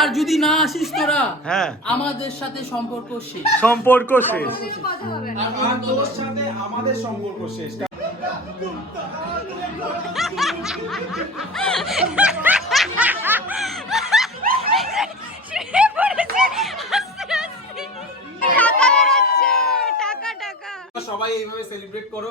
আর যদি না আসিস তোরা আমাদের সাথে সম্পর্ক শেষ। আর তোর সাথে আমাদের সম্পর্ক শেষ। সবাই এইভাবে সেলিব্রেট করো।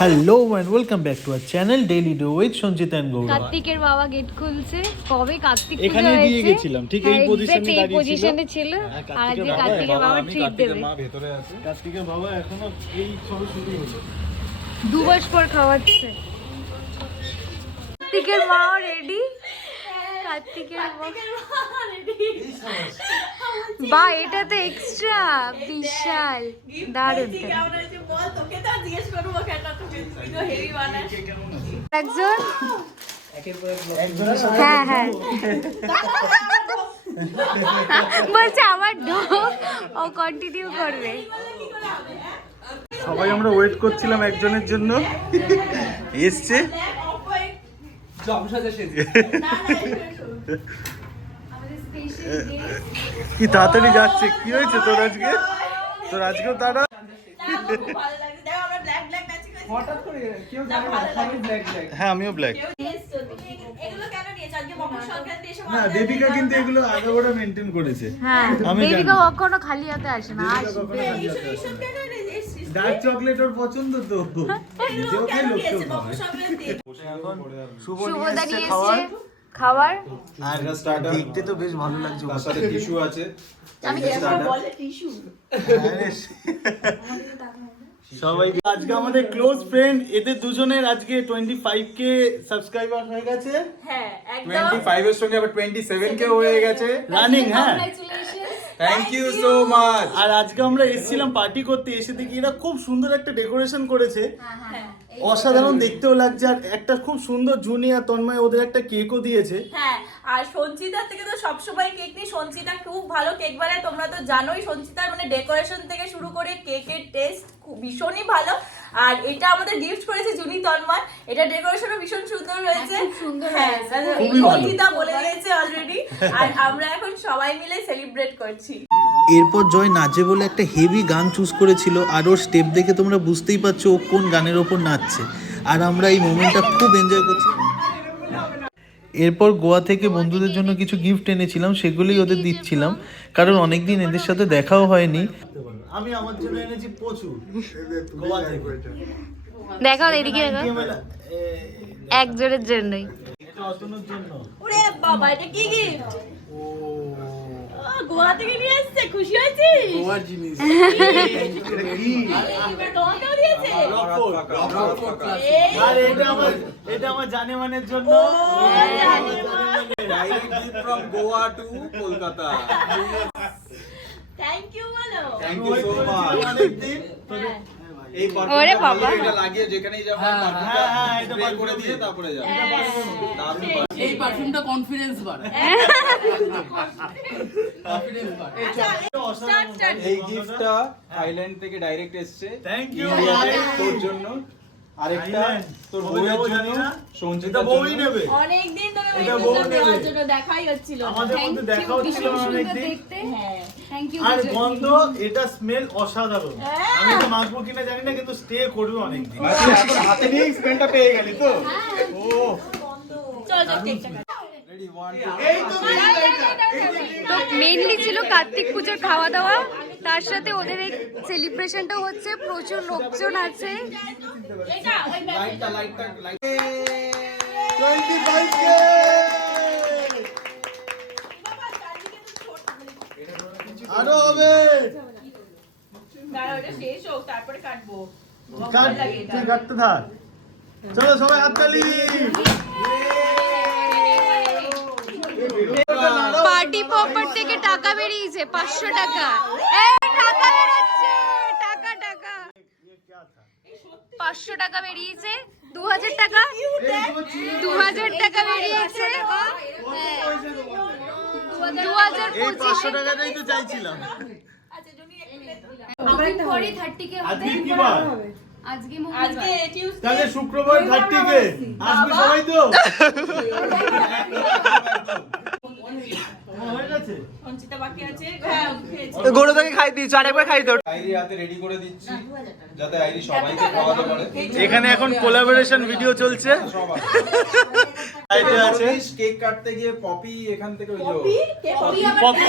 Hello and welcome back to our channel daily do with Sanchit and Gaurav. কার্তিকের বাবা গেট খুলছে, কবে কার্তিক পুজো এখানে হয়েছে দিয়ে গেছিলাম, ঠিক এই পজিশনে ছিল। আর আজকে কার্তিকের বাবা ট্রিট দেবে। মা ভেতরে আছে। কার্তিকের বাবা এখনো এই সবে শুরু হলো, 2 মাস পর খাওয়াচ্ছে। কার্তিকের মা রেডি, কার্তিকের মা রেডি। বা এটা তো এক্সট্রা বিশাল দারুণ। একজন হ্যাঁ হ্যাঁ বলছে আমার ঢোক, ও কন্টিনিউ করবে। সবাই আমরা ওয়েট করছিলাম একজনের জন্য, এসছে। কি তাড়াতাড়ি যাচ্ছে, কি হয়েছে তোর আজকে? তোর আজকেও তারা হ্যাঁ আমিও ব্ল্যাক। না দেবিকা কিন্তু এগুলো আগাগোড়া মেনটেন করেছে। হ্যাঁ দেবিকা কখনো খালি হাতে আসে না। ডার্ক চকলেট ওর পছন্দ তো। শুভদা নিয়ে এসেছে খাবার। আর দেখতে তো বেশ ভালো লাগছে। তার সাথে টিস্যু আছে। আমি বলে টিস্যু। সবাই আজকে আমাদের ক্লোজ ফ্রেন্ড, এদের দুজনের আজকে 25k সাবস্ক্রাইবার হয়ে গেছে। হ্যাঁ একদম 25 এর সঙ্গে আবার 27k হয়ে গেছে রানিং। হ্যাঁ থ্যাংক ইউ সো মাচ। আর আজকে আমরা এসেছিলাম পার্টি করতে, এসে দেখি এরা খুব সুন্দর একটা ডেকোরেশন করেছে, অসাধারণ দেখতেও লাগছে। আর একটা খুব সুন্দর জুনিয়র তন্ময় ওদের একটা কেকও দিয়েছে। হ্যাঁ আর সঞ্চিতার থেকে তো সবসময় কেক নিই, সঞ্চিতা খুব ভালো কেক বানায়, তোমরা তো জানোই। সঞ্চিতার মানে ডেকোরেশন থেকে শুরু করে কেকের টেস্ট খুব ভীষণই ভালো। আর এটা আমাদের গিফট করেছে জুনি তন্ময়, এটা ডেকোরেশনও ভীষণ সুন্দর হয়েছে। হ্যাঁ সঞ্চিতা বলে দিয়েছে অলরেডি। আর আমরা এখন সবাই মিলে সেলিব্রেট করছি। এরপর জয় নাচে বলে একটা হেভি গান চুজ করেছিল, আর ওর স্টেপ দেখে তোমরা বুঝতেই পারছো ও কোন গানের ওপর নাচছে। আর আমরা এই মোমেন্টটা খুব এনজয় করছি। এরপর গোয়া থেকে বন্ধুদের জন্য কিছু গিফট এনেছিলাম, সেগুলোই ওদের দিচ্ছিলাম, কারণ অনেকদিন এদের সাথে দেখাও হয়নি। আমি আমার জন্য এনেছি প্রচুর গোয়া থেকে। দেখাও এদিকে, দেখাও একজনের জন্যই। এটা অতনুর জন্য। ওরে বাবা এটা কি গিফট? গোয়া থেকে নিয়ে এসেছে, খুশি হয়েছি। গোয়ার জিনিস। তোমাকেও দিয়েছে। আর এটা আমার জানেমানের জন্য। Direct gift from Goa to Kolkata. Thank you বলো। Thank you so much. অনেকদিন এই ওরে বাবা। পারফিউমটা এটা লাগিয়ে যেখানেই যাবে হ্যাঁ, এটা স্প্রে করে দিয়ে তারপরে যাবে। দারুণ এই পারফিউমটা কনফিডেন্স বাড়ায়। কনফিডেন্স বাড়ায়। এই গিফটটা থাইল্যান্ড থেকে ডাইরেক্ট এসেছে। থ্যাংক ইউ তোর জন্য। আরেকটা তোর বউয়ের জন্য। সঞ্চিতা বউই নেবে। অনেকদিন ধরে এটা ওয়েট বউ করলাম নেবে। দেওয়ার জন্য, দেখাই হচ্ছিল না। আমাদের মধ্যে দেখা হচ্ছিল না অনেকদিন। হ্যাঁ থ্যাংক ইউ। আর গন্ধ, এটা স্মেল অসাধারণ। আমি তো মাখবো কিনা জানি না, কিন্তু স্টে করবে অনেকদিন। এখন হাতে নিয়ে স্মেলটা পেয়ে গেলি তো? ও চল চল কেকটা কাট। রেডি 1 তো মেইনলি ছিল কার্তিক পুজোর খাওয়া দাওয়া, তার সাথে ওদের এই সেলিব্রেশনটাও হচ্ছে, প্রচুর লোকজন আছে। এটা ওই লাইটটা 25k আরো হবে। দাঁড়া ওটা শেষ হোক তারপরে কাটবো। তুই কাটতে থাক। চলো সবাই হাততালি। পার্টি পপার থেকে টাকা বেরিয়েছে 500 টাকা। এই টাকা বেরোচ্ছে, টাকা টাকা 500 টাকা বেরিয়েছে, 2000 টাকা, 2000 টাকা বেরিয়েছে। এই 500 টাকাটাই তো চাইছিলাম। আজকে কি বার? আজকে আজকে টিউসডে তাহলে শুক্রবার 30 কে আসবে সবাই তো? হয়ে গেছে? সঞ্চিতা বাকি আছে। হ্যাঁ খেয়েছি। গরুটাকে খাই দিয়েছো, আরেকবার খাই দাও। আইরি হাতে রেডি করে দিচ্ছি যাতে আইরি সবাইকে খাওয়াতে পারে। এখানে এখন কোলাবোরেশন ভিডিও চলছে। সবাই আইডিয়া আছে। কেক কাটতে গিয়ে পপি এখান থেকে ওই পপি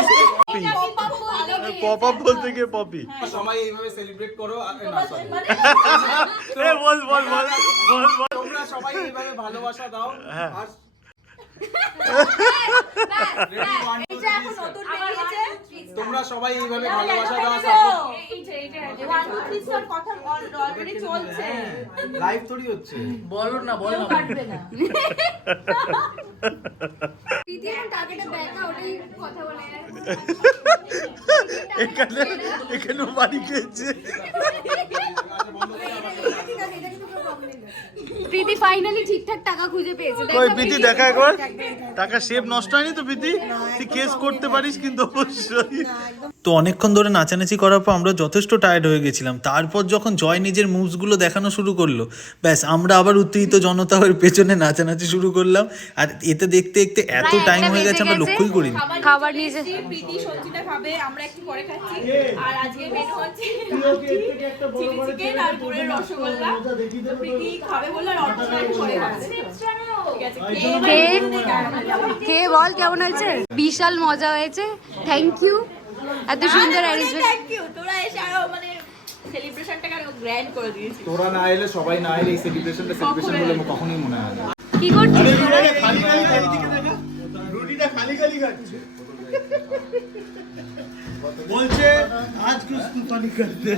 পপ আপ বলতে গিয়ে পপি। সবাই এইভাবে সেলিব্রেট করো না সরি এ বল বল বল বল বল। তোমরা সবাই এইভাবে ভালোবাসা দাও আর এটা এখন নতুন বেরিয়েছে। তোমরা সবাই এইভাবে ভালোবাসা দাও। 1 2 3 4 কথা অলরেডি চলছে। লাইভ থোড়ি হচ্ছে। বলো না বলো না কাটবে না। প্রীতি এখন টাকাটা দেখা ওটাই কথা বলে এখানে এখানে বাড়ি খেয়েছে। প্রীতি ফাইনালি ঠিকঠাক টাকা খুঁজে পেয়েছে। কই প্রীতি দেখা একবার। টাকা সেভ নষ্ট হয়নি তো প্রীতি? তুই কেস করতে পারিস কিন্তু অবশ্যই। তো অনেকক্ষণ ধরে নাচানাচি করার পর আমরা যথেষ্ট টায়ার্ড হয়ে গেছিলাম। তারপর যখন জয় নিজের মুভসগুলো দেখানো শুরু করলো, ব্যাস আমরা আবার উত্তেজিত জনতা হয়ে পেছনে নাচানাচি শুরু করলাম। আর এতে দেখতে দেখতে এত টাইম হয়ে গেছে আমরা লক্ষ্যই করিনি। খাবার নিয়ে প্রীতি সঞ্চিতা খাবে, আমরা একটু পরে খাচ্ছি। আর আজকে মেনু হচ্ছে চিলি চিকেন আর গুড়ের রসগোল্লা। তো প্রীতি খাবে বললে আর অর্চনা একটু পরে খাচ্ছে। ঠিক আছে, খেয়ে বল কেমন হয়েছে। বিশাল মজা হয়েছে, থ্যাংক ইউ এত সুন্দর অ্যারেঞ্জমেন্ট। Thank you. তোরা এসে আরো মানে সেলিব্রেশনটাকে আরো গ্র্যান্ড করে দিয়েছিস। তোরা না এলে সবাই না এলে এই সেলিব্রেশনটা সেলিব্রেশন বলে কখনোই মনে হয় না। কি করছিস তোরা? খালি খালি খালি দিকে দেখা। রুটিটা খালি খালি খাচ্ছে। বলছে আজ কুছ পানি করতে।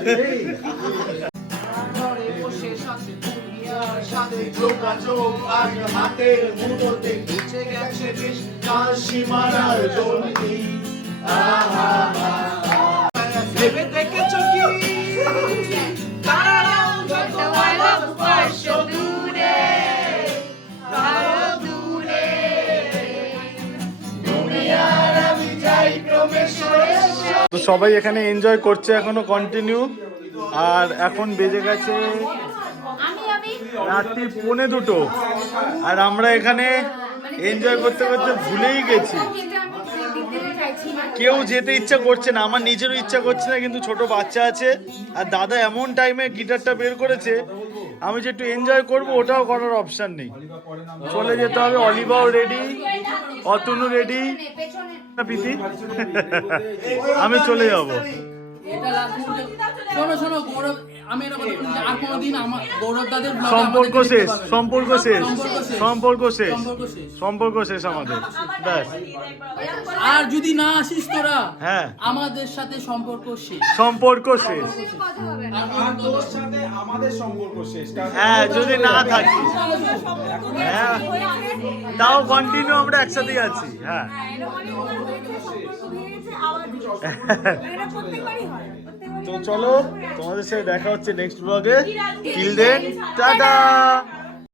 তো সবাই এখানে এনজয় করছে এখনো কন্টিনিউ। আর এখন বেজে গেছে রাত্রি 1:45। আর আমরা এখানে এনজয় করতে করতে ভুলেই গেছি। কেউ যেতে ইচ্ছা করছে না, আমার নিজেরও ইচ্ছা করছে না, কিন্তু ছোট বাচ্চা আছে। আর দাদা এমন টাইমে গিটারটা বের করেছে, আমি যে একটু এনজয় করবো ওটাও করার অপশন নেই। চলে যেতে হবে। অলিভাও রেডি, অতনু রেডি, প্রীতি আমি চলে যাবো। এটা শোনো শোনো গৌরব, আমি এটা কথা বলছি, আর কোনোদিন আমার গৌরব দাদের vlog সম্পর্ক আমাদের শেষ, দেখতে পাবে না। সম্পর্ক শেষ, সম্পর্ক শেষ, সম্পর্ক শেষ। সম্পর্ক শেষ আমাদের, ব্যাস। আর যদি না আসিস তোরা, হ্যাঁ আমাদের সাথে সম্পর্ক শেষ। সম্পর্ক শেষ। আর তোর সাথে আমাদের সম্পর্ক শেষ। হ্যাঁ যদি না থাকি, হ্যাঁ তাও কন্টিনিউ আমরা একসাথেই আছি। হ্যাঁ তো চলো, তোমাদের সাথে দেখা হচ্ছে নেক্সট ব্লগে। Till then tata.